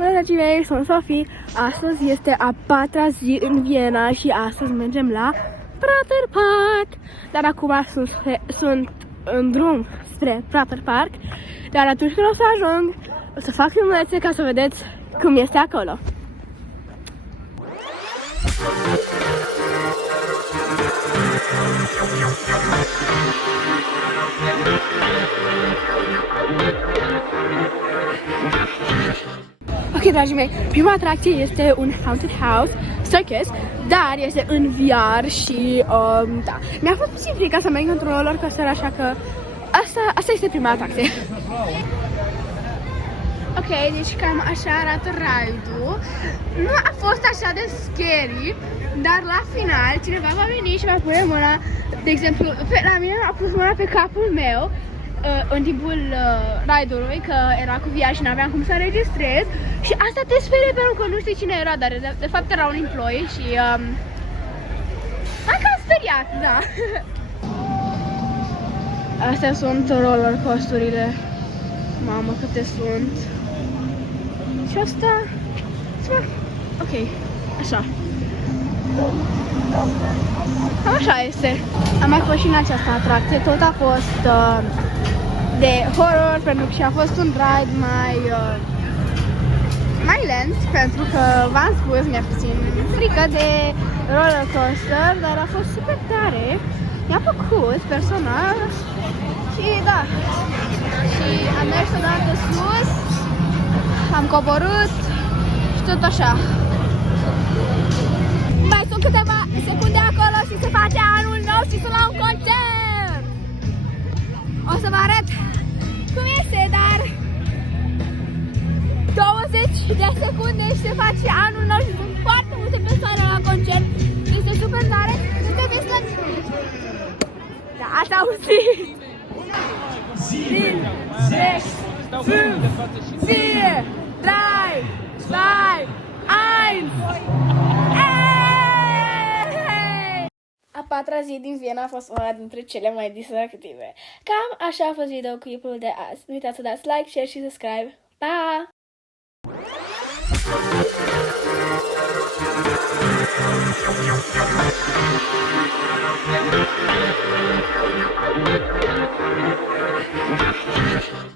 Bună, dragii mei, sunt Sofie. Astăzi este a 4-a zi în Viena și astăzi mergem la Prater Park. Dar acum sunt în drum spre Prater Park. Dar atunci când o să ajung, o să fac filmulețe ca să vedeți cum este acolo. Ok, dragii mei, prima atracție este un haunted house circus, dar este în VR și da, mi-a fost puțin frică să merg într-un roller coaster, așa că asta este prima atracție. Ok, deci cam așa arată ride-ul. Nu a fost așa de scary, dar la final cineva va veni și va pune mâna, de exemplu, la mine a pus mâna pe capul meu în timpul ride-ului, că era cu VR și n-aveam cum să înregistrez. Și asta te sperie pentru că nu știi cine era, dar de fapt era un employee și am cam speriat, da. Astea sunt roller coaster-urile. Mamă, câte sunt. Și asta... ok, așa. Cam așa este. Am mai fost și în această atracție, tot a fost de horror, pentru că a fost un ride mai lent, pentru că v-am spus, mi-a puțin frică de roller coaster, dar a fost super tare. Mi-a plăcut personal și da. Și am mers odată sus, am coborât și tot așa. Mai sunt câteva secunde acolo și se face anul nou și sunt la un concert! O să vă arăt cum este, dar 20 de secunde și se face anul nou și sunt foarte multe persoane la concert. Este super tare. Sunteți la... Da, ați auzit! 5, 6, 5, 4, 3, 2, 1! A 4-a zi din Viena a fost una dintre cele mai distractive. Cam așa a fost videoclipul de azi. Nu uitați să dați like, share și subscribe. Pa!